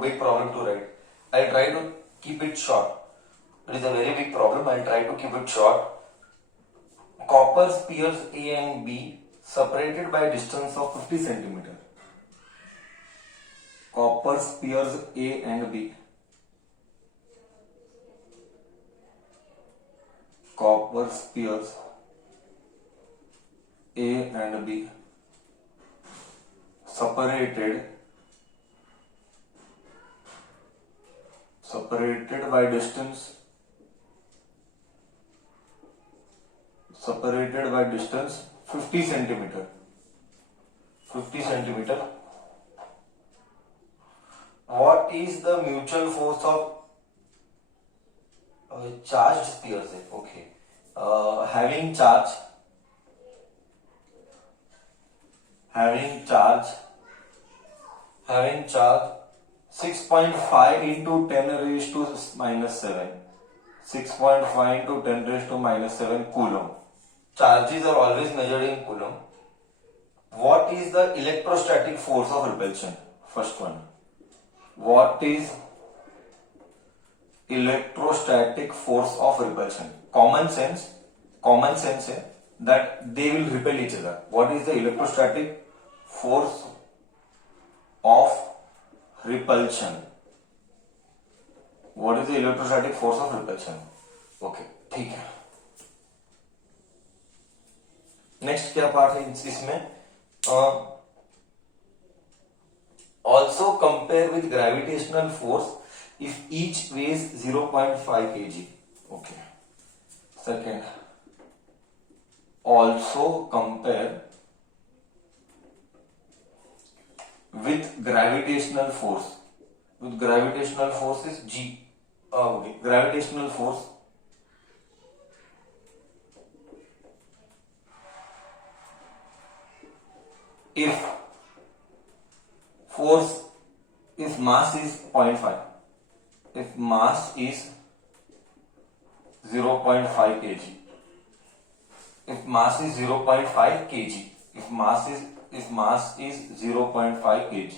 big problem to write. I'll try to keep it short. It is a very big problem. I'll try to keep it short. Copper spheres A and B separated by a distance of 50 centimeter. Copper spheres A and B. Copper spheres A and B separated by distance 50 centimeter. What is the mutual force of charged spheres? Okay, having charge 6.5 into 10 raised to minus 7. 6.5 into 10 raised to minus 7 coulomb. Charges are always measured in coulomb. What is the electrostatic force of repulsion? First one. What is electrostatic force of repulsion? Common sense है that they will repel each other. What is the electrostatic force of repulsion? What is the electrostatic force of repulsion? Okay, ठीक है. Next क्या part है इसमें? Also compare with gravitational force if each weighs 0.5 kg. Okay. Second, also compare with gravitational force. With gravitational force is G. Okay. Gravitational force if mass is 0.5, if mass is 0.5 kg, if mass is 0.5 kg, if mass is 0.5 kg,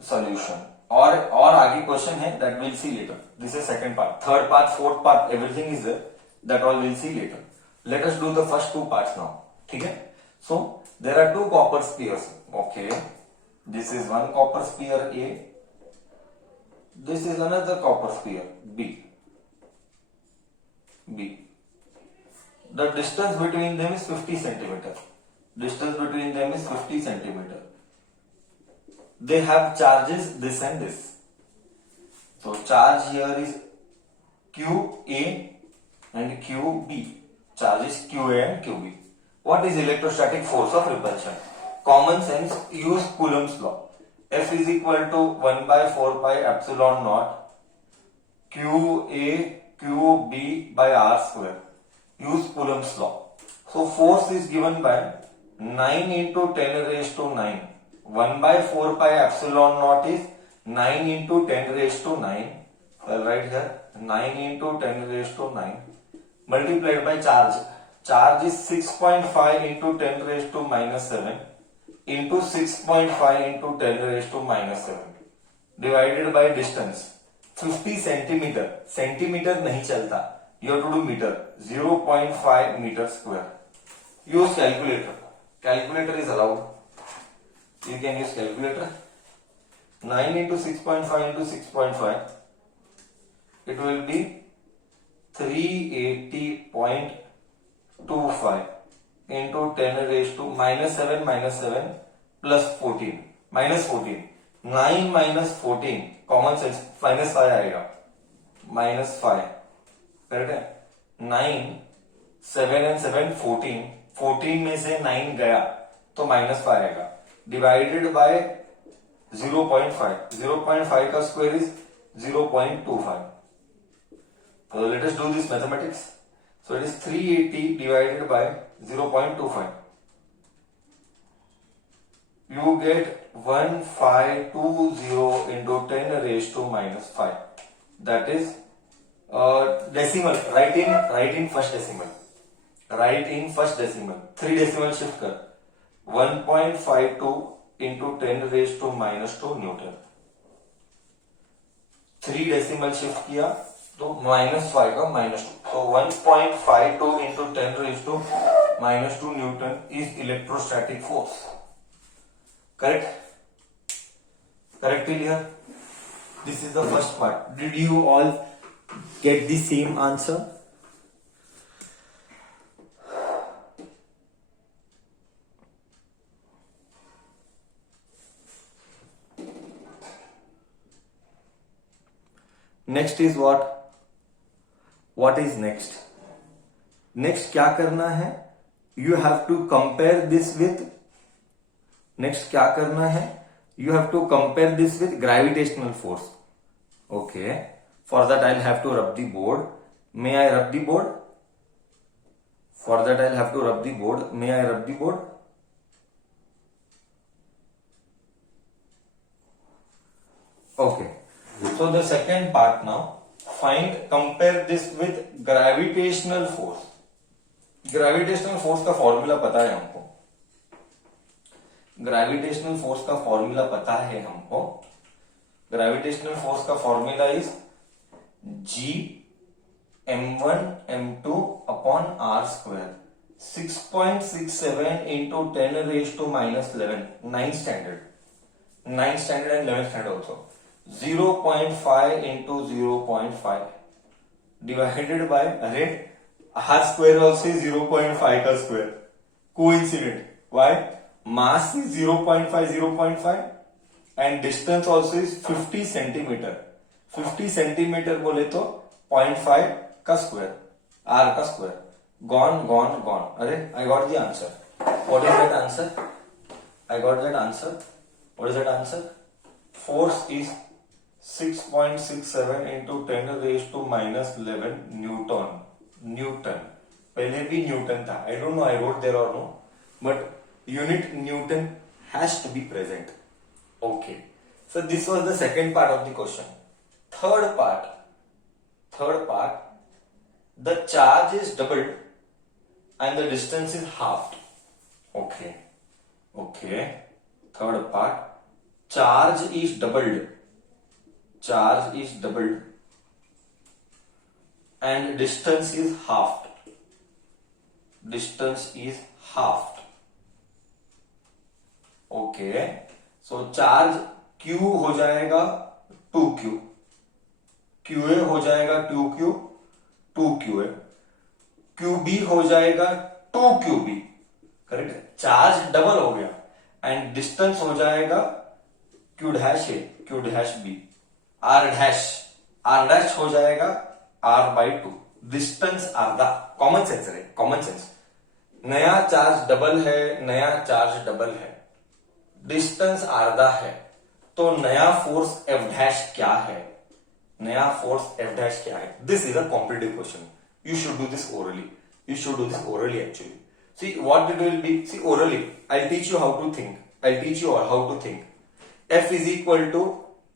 solution. और आगे question है that we'll see later. This is second part. Third part, fourth part, everything is there. That all we'll see later. Let us do the first two parts now. ठीक है? So there are two copper spheres. Okay. This is one copper sphere A. This is another copper sphere B. The distance between them is 50 centimeter. They have charges this and this. So charge here is QA and QB. Charges QA and QB. What is electrostatic force of repulsion? Common sense, use Coulomb's law. F is equal to 1 by 4 pi epsilon naught QA QB by R square. Use Coulomb's law. So force is given by 9 into 10 raised to 9. 1 by 4 pi epsilon naught is 9 into 10 raised to 9. I'll write here 9 into 10 raised to 9 multiplied by charge. Charge is 6.5 into 10 raised to minus 7 into 6.5 into 10 raised to minus 7 divided by distance 50 centimeter. Centimeter नहीं चलता. You have to do meter. 0.5 meter square. Use calculator. Calculator is allowed. You can use calculator. 9 into 6.5 into 6.5. It will be 380.25 into 10 raised to minus 7 plus 14. Minus 14. 9 minus 14. Common sense. Minus 5 आएगा. Minus 5. Correct है? 9, 7 and 7, 14. 14 में से 9 गया तो minus 5 आएगा. Divided by 0.5. 0.5 का square is 0.25. So let us do this mathematics. So it is 380 divided by 0.25. You get 1520 into 10 raised to minus 5. That is decimal. Write in first decimal. 3 decimal shift कर. 1.52 into 10 raised to -2 Newton. 3 decimal shift किया तो -5 का -2, तो 1.52 into 10 raised to -2 Newton is electrostatic force. Correct? Correct clear? This is the first part. Did you all get the same answer? Next is what? What is next? Next क्या करना है? You have to compare this with. Next क्या करना है? You have to compare this with gravitational force. Okay. For that I'll have to rub the board. May I rub the board? For that I'll have to rub the board. May I rub the board? Okay. So the second part now. Compare this with gravitational force. Gravitational force का formula पता है हमको। Gravitational force का formula पता है हमको। Gravitational force का formula is G m1 m2 upon r square. 6.67 into 10 raised to -11, 9th standard and 11th standard also। 0.5 into 0.5 divided by r square also is 0.5 का square. Coincident. Why? Mass is 0.5 and distance also is 50 centimetre. 50 centimetre बोले तो 0.5 का square, r का square. Gone. अरे I got the answer. What is that answer? I got that answer. What is that answer? Force is 6.67 into 10 raised to -11 Newton. पहले भी Newton था। I don't know I wrote there or no, but unit Newton has to be present. Okay. So this was the second part of the question. Third part, the charge is doubled and the distance is halved. Okay. Third part, charge is doubled and distance is halved. Okay. So charge Q हो जाएगा 2Q, QA हो जाएगा 2Q, 2QA, QB हो जाएगा 2QB। Correct? Charge double हो गया and distance हो जाएगा Q dash A, Q dash B, R dash हो जाएगा R/2। डिस्टेंस आधा। Common sense. नया चार्ज डबल है, डिस्टेंस आधा है, तो नया फोर्स F डैश क्या है? This is a competitive question. You should do this orally actually. See what it will be. See orally I'll teach you how to think. F is equal to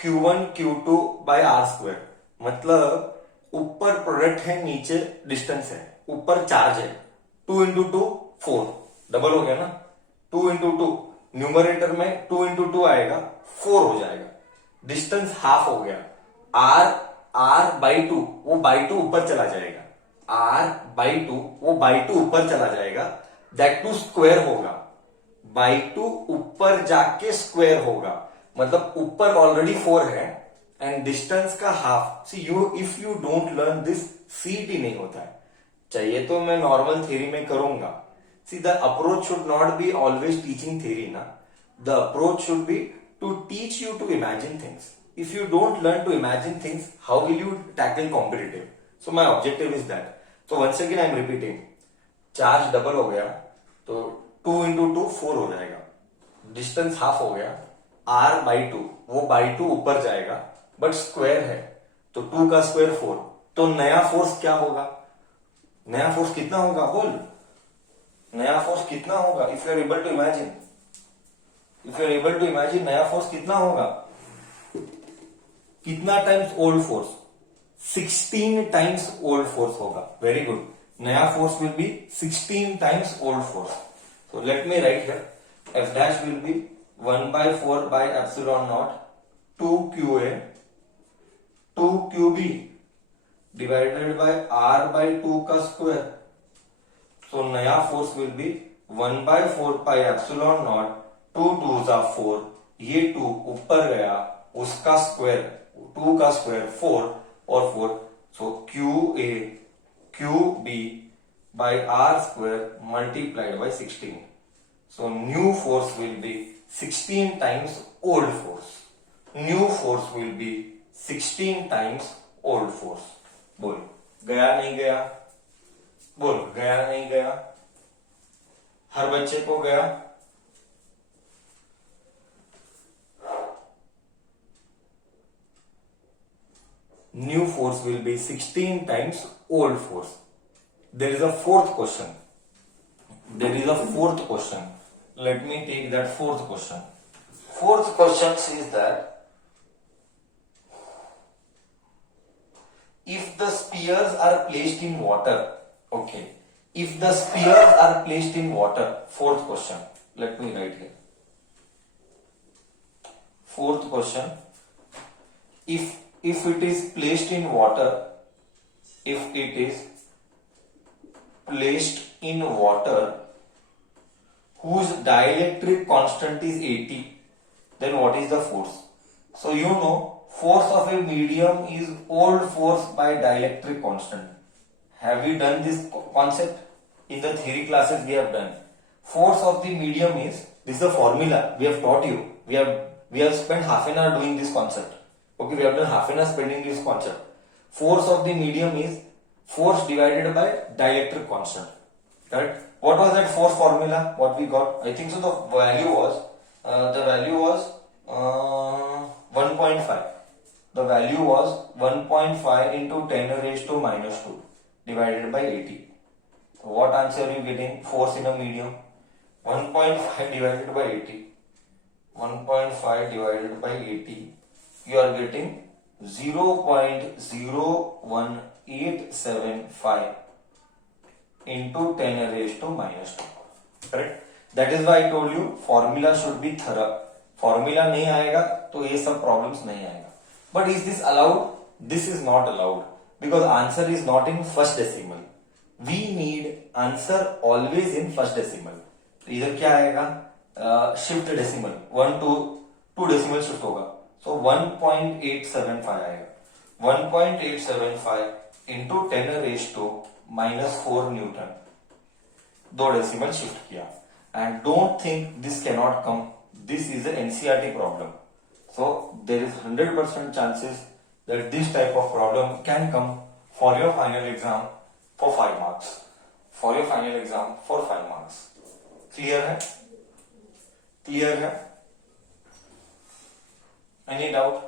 Q1 Q2 by R square। मतलब ऊपर product है, नीचे distance है, ऊपर charge है। 2 into 2 4, double हो गया ना। 2 into 2 न्यूमरेटर में 2 into 2 आएगा, 4 हो जाएगा। डिस्टेंस हाफ हो गया। R/2 वो बाई 2 ऊपर चला जाएगा। दैट टू स्क्वायर होगा। बाई 2 ऊपर जाके स्क्वायर होगा, मतलब ऊपर ऑलरेडी 4 है एंड डिस्टेंस का half. See if you don't learn this, सीटी नहीं होता है। चाहिए तो मैं नॉर्मल थ्योरी में करूंगा। See the approach should not be always teaching theory ना, the approach should be to teach you to imagine things. If you don't learn to imagine things, how will you tackle competitive? So my objective is that. तो once again I am repeating, charge double हो गया तो 2 into 2 4 हो जाएगा। Distance half हो गया, R/2 वो by 2 ऊपर जाएगा बट स्क्वायर है, तो 2 का स्क्वायर 4। तो नया फोर्स क्या होगा? नया फोर्स कितना होगा? बोल, नया फोर्स कितना होगा? If you are able to imagine, नया फोर्स कितना होगा? कितना times old force? 16 times old force होगा। Very good. नया force will be 16 times old force. So let me write here, F dash will be 1/4 by epsilon naught 2qa 2qb divided by r by 2 का square. So नया force will B 1/4 pi epsilon not 2 2 जा 4. ये 2 ऊपर गया उसका square 2 का square 4 और 4. सो QA QB by r square multiplied by 16. So new force will be 16 times old force. New force will be 16 times old force. बोल गया नहीं गया? बोल गया नहीं गया? हर बच्चे को गया? New force will be 16 times old force. There is a fourth question. There is a fourth question. Let me take that fourth question. Fourth question says that if the spheres are placed in water, okay, if the spheres are placed in water, fourth question, let me write here. Fourth question, if it is placed in water, if it is placed in water whose dielectric constant is 80, then what is the force? So you know, force of a medium is old force by dielectric constant. Have we done this concept? In the theory classes we have done. Force of the medium is, this is the formula we have taught you. We have spent half an hour doing this concept. Okay, we have done half an hour spending this concept. Force of the medium is force divided by dielectric constant. Correct? What was that force formula? What we got? I think so the value was 1.5. The value was 1.5 into 10 raised to minus 2 divided by 80. So what answer are you getting? Force in a medium. 1.5 divided by 80. 1.5 divided by 80. You are getting 0.01875 into 10 raised to minus 2. Correct? That is why I told you formula should be thorough. Formula नहीं आएगा तो ये सब problems नहीं आएगा. But is this allowed? This is not allowed because answer is not in first decimal. We need answer always in first decimal. तो इधर क्या आएगा? Shift decimal 1 to 2 decimal shift होगा. So 1.875 आएगा. 1.875 into 10 raised to minus 4 Newton. 2 decimal shift किया. And don't think this cannot come. This is an NCERT problem. So there is 100% chances that this type of problem can come for your final exam for 5 marks. For your final exam for 5 marks. Clear है? Clear है? Any doubt?